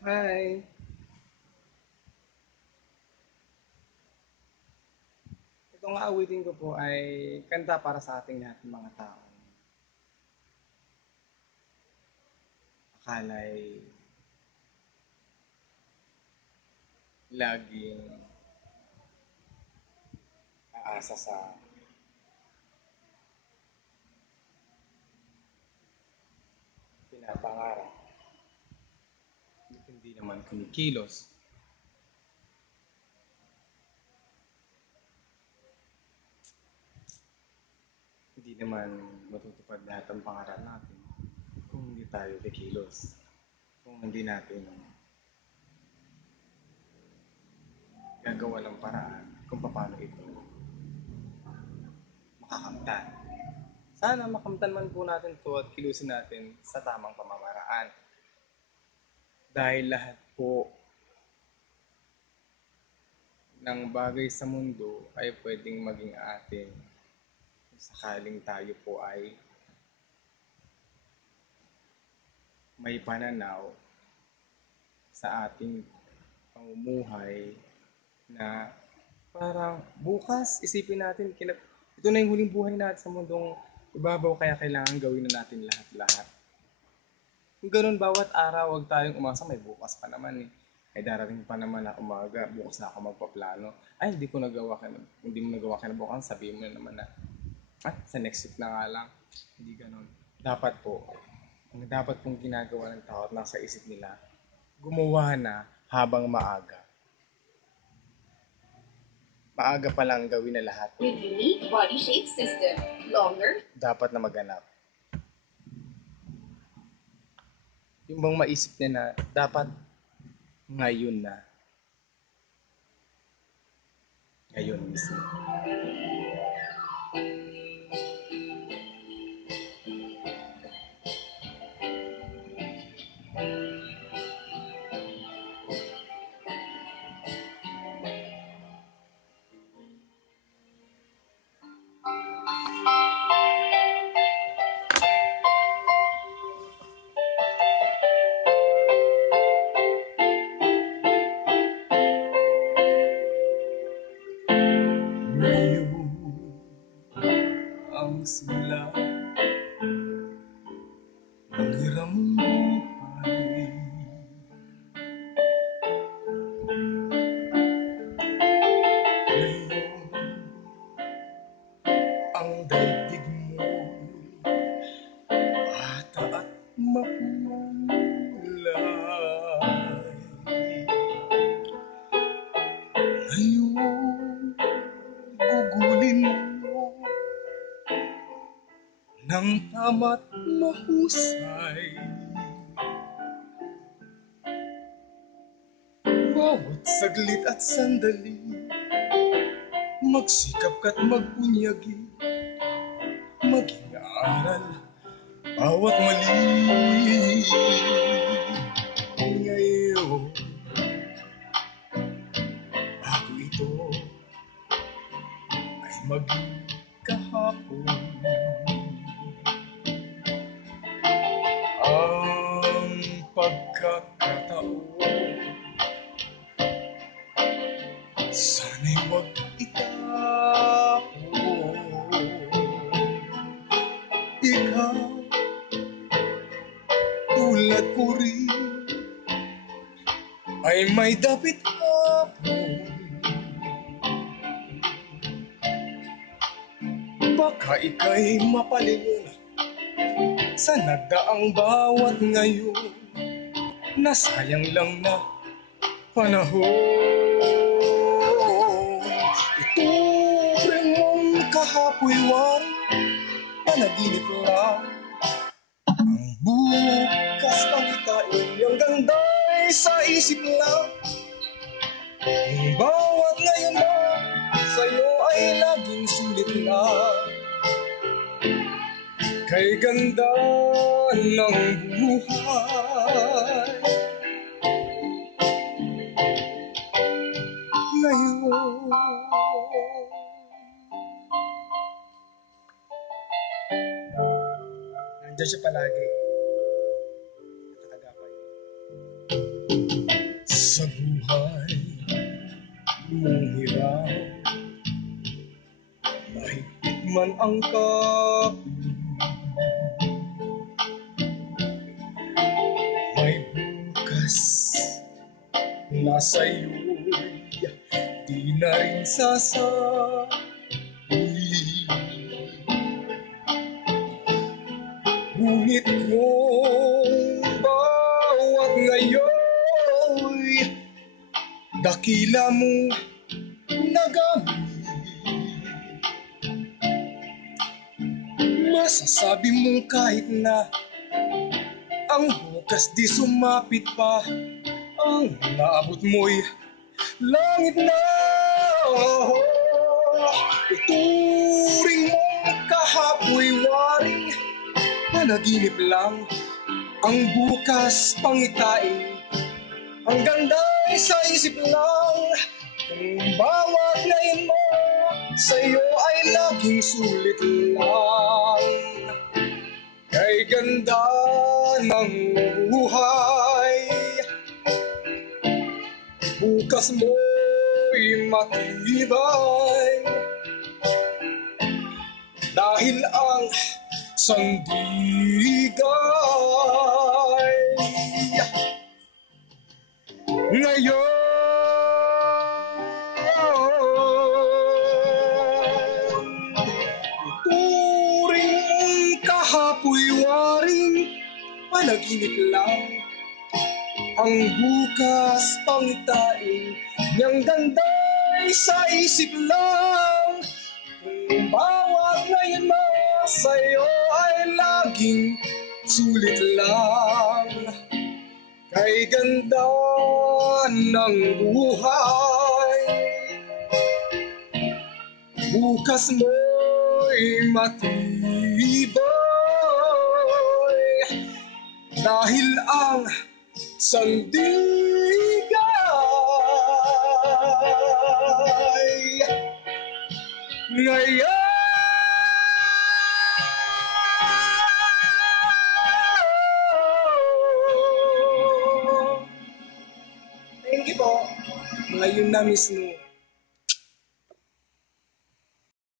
Hi! Itong aawitin ko po ay kanta para sa ating lahat ng mga tao. Akala'y laging aasa sa pinapangarap. Hindi naman kumikilos. Hindi naman matutupad lahat ng pangarap natin kung hindi tayo kikilos. Kung hindi natin gagawa ng paraan kung paano ito makakamtan. Sana makamtan man po natin ito at kilusin natin sa tamang pamamaraan. Dahil lahat po ng bagay sa mundo ay pwedeng maging atin kung sakaling tayo po ay may pananaw sa ating pamumuhay na parang bukas isipin natin ito na yung huling buhay natin sa mundong ibabaw kaya kailangan gawin na natin lahat-lahat. Kung ganun bawat araw, wag tayong umasa may bukas pa naman eh. Ay darating pa naman na umaga, bukas na ako magpaplano. Ay hindi ko nagawa hindi mo nagawa bukas, sabihin mo na naman na sa next week na nga lang. Hindi ganun. Dapat po, ang dapat pong ginagawa ng tao at nasa isip nila, gumawa na habang maaga. Maaga pa lang gawin na lahat. With unique body shape system, longer. Dapat na maganap. Yung bang maisip niya na dapat ngayon na. Ngayon mismo. Ngayon ang simula ng hirang buhay. Ngayon ang daigdig mo ata at makulay. Ngayon gugulin mo ng tama't mahusay. Bawat saglit at sandali magsikap ka't magbunyagi, maging aral bawat mali. Ngayon bago ito ay maging kahapon. Ang pagkakataon sana'y wag itapon. Ikaw tulad ko rin ay may dapit hapon. Baka ika'y mapalingon sa nagdaang bawat ngayon, nasayang lang na panahon. Ituring mong kahapoy wari, panaginip lang. Ang bukas pangitain, ang ganda'y sa isip lang. Kung bawat ngayon na sa'yo ay laging sulit na, kay ganda ng buhay. Ngayon nandiyan siya palagi, nakagapay. angka. May bukas na sa'yo'y di na rin sasabi. Ngunit kung bawat ngayon'y dakila mo nagamit, masasabi mong kahit na ang bukas di sumapit pa, ang naabot mo'y langit na. Ituring mong kahapoy waring panaginip lang, ang bukas pangitain, ang ganda'y sa isip lang. Kung bawat ngayon mo sa'yo ay laging sulit lang, kay ganda ng buhay, bukas mo'y matibay, dahil ang sandigay ngayon. Ituring mong kahapoy waring panaginip lang, ang bukas pangitain, niyang ganda'y sa isip lang. Kung bawat ngayon mo sa'yo ay laging sulit lang, kay ganda ng buhay, bukas mo'y matibay, dahil ang sandigay ngayon. Thank you po. Ngayon na mismo